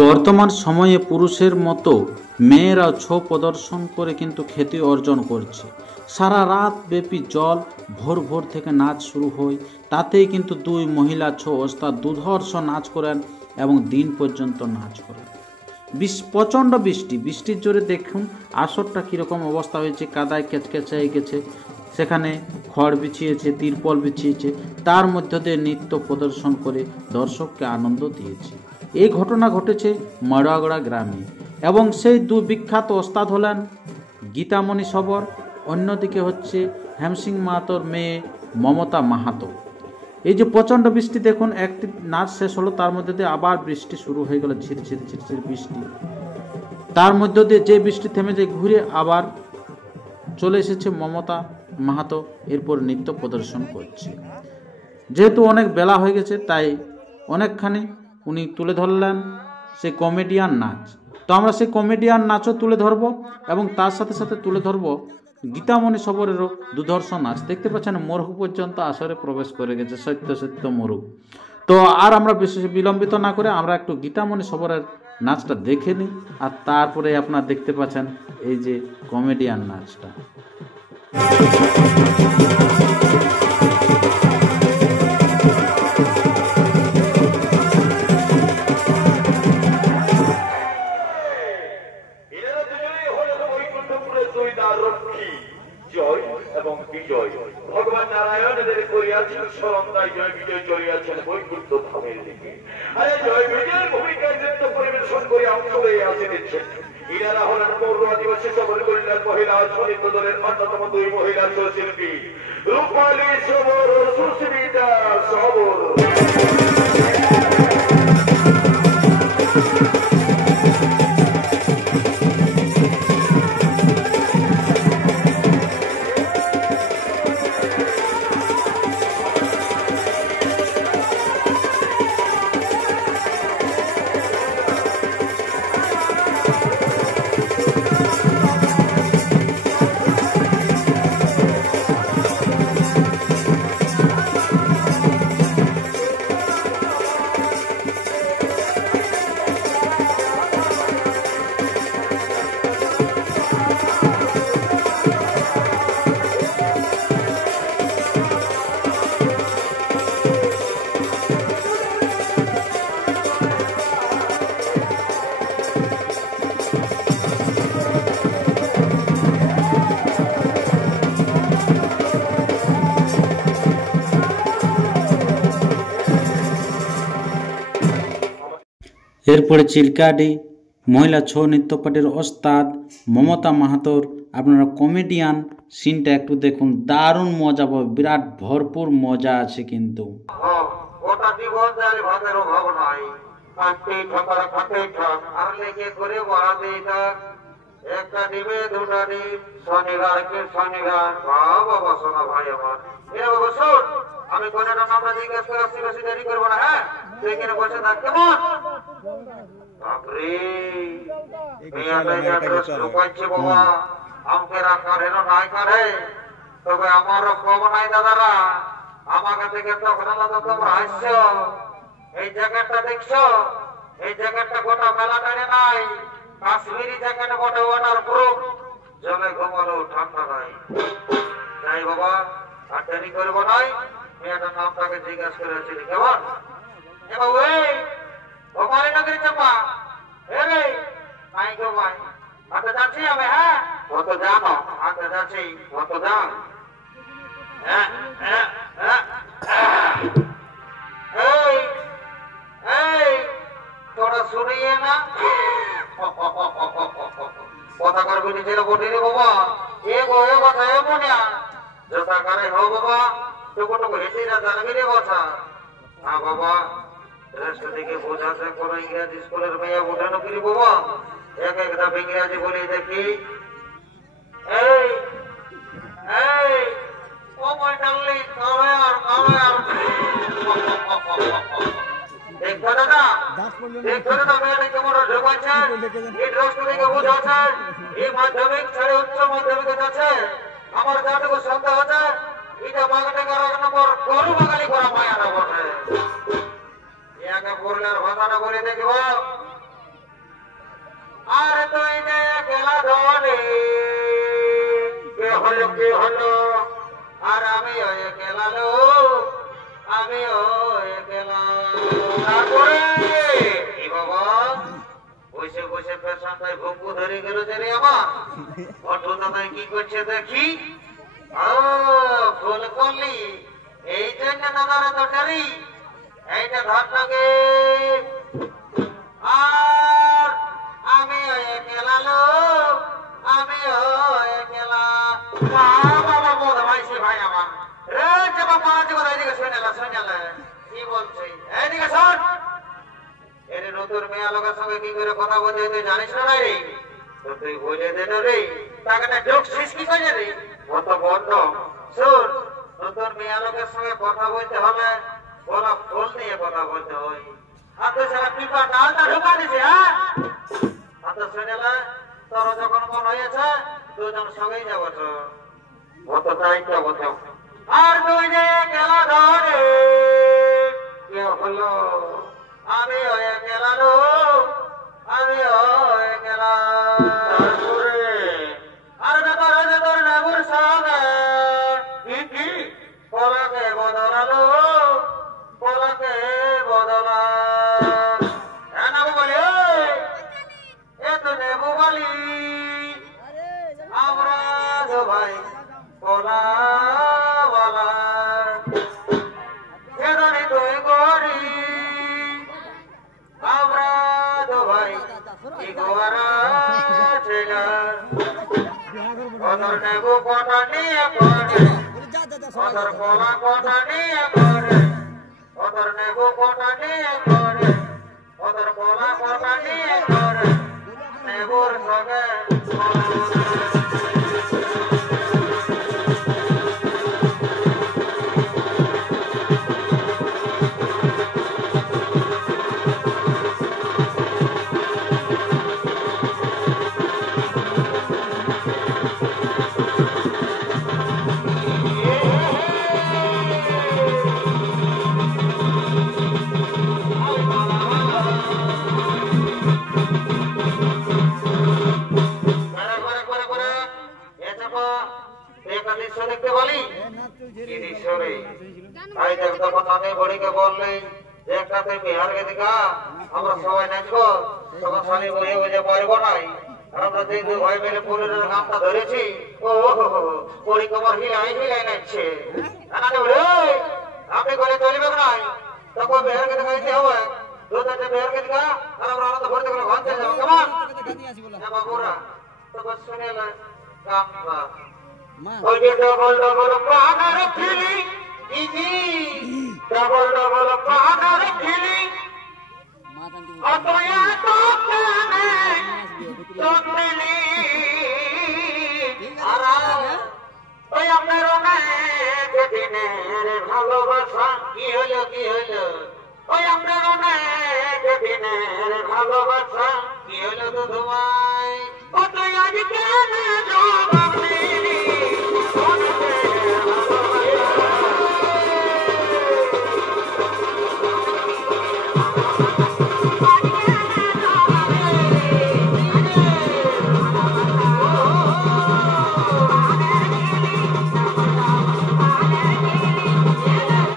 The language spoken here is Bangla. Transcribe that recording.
বর্তমান সময়ে পুরুষের মতো মেয়েরাও ছৌ প্রদর্শন করে কিন্তু খ্যাতি অর্জন করছে। সারা রাত ব্যাপী জল ভোর ভোর থেকে নাচ শুরু হয়, তাতেই কিন্তু দুই মহিলা ছৌ ওস্তাদ দুর্ধর্ষ নাচ করেন এবং দিন পর্যন্ত নাচ করেন। প্রচণ্ড বৃষ্টির জোরে দেখুন আসরটা কীরকম অবস্থা হয়েছে, কাদায় কেচকেচে হয়ে গেছে, সেখানে খড় বিছিয়েছে, তিরপল বিছিয়েছে, তার মধ্য দিয়ে নৃত্য প্রদর্শন করে দর্শককে আনন্দ দিয়েছে। এই ঘটনা ঘটেছে মাড়ুয়াগড়া গ্রামে এবং সেই দুই বিখ্যাত ওস্তাদ হলেন গীতামণি সবর, অন্যদিকে হচ্ছে হেমসিং মাহাতোর মেয়ে মমতা মাহাতো। এই যে প্রচণ্ড বৃষ্টি দেখুন, একটি নাচ শেষ হলো, তার মধ্যে দিয়ে আবার বৃষ্টি শুরু হয়ে গেল, ঝিরঝির বৃষ্টি। তার মধ্য দিয়ে যে বৃষ্টি থেমে যায়, ঘুরে আবার চলে এসেছে মমতা মাহাতো, এরপর নৃত্য প্রদর্শন করছে। যেহেতু অনেক বেলা হয়ে গেছে তাই অনেকখানি উনি তুলে ধরলেন সেই কমেডিয়ান নাচ। তো আমরা সেই কমেডিয়ান নাচও তুলে ধরব এবং তার সাথে সাথে তুলে ধরব গীতামণি সবরেরও দুর্ধর্ষ নাচ। দেখতে পাচ্ছেন মোরগ পর্যন্ত আসরে প্রবেশ করে গেছে, সত্য মোরগ। তো আর আমরা বেশি বিলম্বিত না করে আমরা একটু গীতামণি সবরের নাচটা দেখে নিই, আর তারপরে আপনারা দেখতে পাচ্ছেন এই যে কমেডিয়ান নাচটা। ভগবান নারায়ণ এদের করিয়াছেন স্মরণ, তাই জয় বিজয় চলিয়াছেন বৈকুণ্ঠ ধামের দিকে। আরে জয় বিজয়ের ভূমিকায় নৃত্য পরিবেশন করে অংশ হয়ে আসিতেছেন। ইনারা হলেন পৌর আদিবাসী সবর কল্যাণ মহিলা সনিত দলের অন্যতম দুই মহিলা শিল্পী রূপালী সবর, সুস্মিতা সবর। এরপরে চিল্কাডি মহিলা ছৌ নৃত্য পার্টির ওস্তাদ মমতা মাহাতোর আপনারা কমেডিয়ান সিনটা একটু দেখুন, দারুণ মজা পাবে, বিরাট ভরপুর মজা আছে কিন্তু। ওটা জীবন যায় ভাগের অভাব নাই, কাটতে ঠকার খাটে ঠক আর লেগে করে বাড়াতে থাক। একটা ডিমে দুটা ডিম, শনিবারকে শনিবার। বাবা শোনা ভাই আমার, এ বাবা শোন, আমি কোনটা নামটা জিজ্ঞাসা করে আসছি, বেশি দেরি করবো না। হ্যাঁ, তুই এখানে বসে থাক। কেমন বাপরে মেয়েটাই লুকাইছে বাবা, আমাকে রাখার হেন নাই করে। তবে আমারও কম নাই দাদারা, আমাকে থেকে তখন আলাদা তোমরা হাসছ। এই জ্যাকেটটা দেখছো, এই জ্যাকেটটা গোটা মেলা টানে নাই, কাশ্মীরি জ্যাকেট বটে, ওয়াটার প্রুফ, জলে ঘুমালো ঠান্ডা নাই। যাই বাবা, আর দেরি করবো নাই, মেয়েটার নামটাকে জিজ্ঞাসা করেছিল। কেমন এবার ওই ভগবানের নগরী চাপা রে নাই গো ভাই, হাতে যাচ্ছি আমি। হ্যাঁ, কত জানো, হাতে যাচ্ছি, কত জান। এই এই তোরা শুনিয়ে না কথা করবি নিজের বটি রে বাবা। এ গো এ কথা এ মনিয়া যথা করে হো বাবা, টুকুটুকু হেঁটে না জানবি রে কথা। হ্যাঁ বাবা, রেস্ট দিকে বোঝাছে কোন ইংরেজি স্কুলের মেয়ে উঠে নকিরি বাবা, এক এক ধাপ ইংরেজি বলি দেখি। এই এই ও মাই ডার্লিং, কাবে আর দেখো দাদা, দেখো দাদা মেয়েটা কেমন ঢোকাচ্ছে। এই রেস্ট দিকে বোঝাচ্ছে, এই মাধ্যমিক ছেড়ে উচ্চ মাধ্যমিকে যাচ্ছে। আমার যাটুকু সন্দেহ আছে, এটা বাগানে এক নম্বর গরু বাগালি করা মায়া না বটে। একে করলে আর ভাষাটা বলে দেখব, কি হলো আর আমিও একলা লো আমিও একলা তারপরে কি বাবা বসে বসে পেছনটায় ভঙ্গু ধরে গেল যে রে আমার অটো দাদাই কি করছে দেখি ফুল করলি এই জন্য দাদারা তো ডারি এইটা ধর লাগে আর আমি একলা লোক আমি একলা বাবা বদমাইশি ভাই আমার রে যে বাবা আজ করে এদিকে শুনে কি বলছি এইদিকে শোন এর নতুন মেয়ে লোকের সঙ্গে কি করে কথা বলতে তুই জানিস না রে তো তুই বুঝে দে না রে টাকাটা ঢুকছিস কি করে রে কত বন্ধ শোন নতুন মেয়ে লোকের সঙ্গে কথা বলতে হলে বলা ফুল নিয়ে কথা বলতে হয় আর তুই সারা পিপা ডালটা ঢুকা দিছে হ্যাঁ আর তো শুনে তোর যখন মন হয়েছে দুজন সঙ্গেই যাবো তো কত দায়িত্ব বলতে আর তুই যে গেলা ধরে কে হলো আমি হয়ে গেলাম আমি হয়ে গেলাম তারপরে আর ব্যাপার হয়েছে তোর নাগুর সঙ্গে কি পলাকে বদলালো পলাকে বদলা হ্যাঁ নাবু বলি এ তো নেবু বলি আমরা তো ভাই পলা বলা এদানি তুই গরি আমরা তো ভাই ইগোয়ারা ছেলা ওদের নেবু কটা নিয়ে পড়ে ওদের কলা কটা নিয়ে পড়ে ওদের নেবু কটা নিয়ে পড়ে ওদের কলা কটা নিয়ে পড়ে নেবুর সঙ্গে দেখতে বলি কি দৃশ্য রে তাই তখন আমি বড়িকে বললি যে একটা তুই বিহারকে দেখা আমরা সবাই নাচবো তখন শালি বুঝে বুঝে পারবো নাই আর আমরা যে দুই ভাই মিলে পুলের গামটা ধরেছি ও বড়ি কমর হিলাই নাচছে আপনি করে চলবে নাই তখন বিহারকে দেখা দিতে হবে দু চারটে বিহারকে দেখা আর আমরা আনন্দ ভর্তি করে ভাবতে যাবো কেমন বাবুরা তখন শুনে গামটা ওই যে ডবল ডবল পাহাড় ফিলি ইজি ডবল ডবল পাহাড় ফিলি অতয়া তো কানে তো ফিলি আর ওই আপনার অনেক দিনের ভালোবাসা কি হলো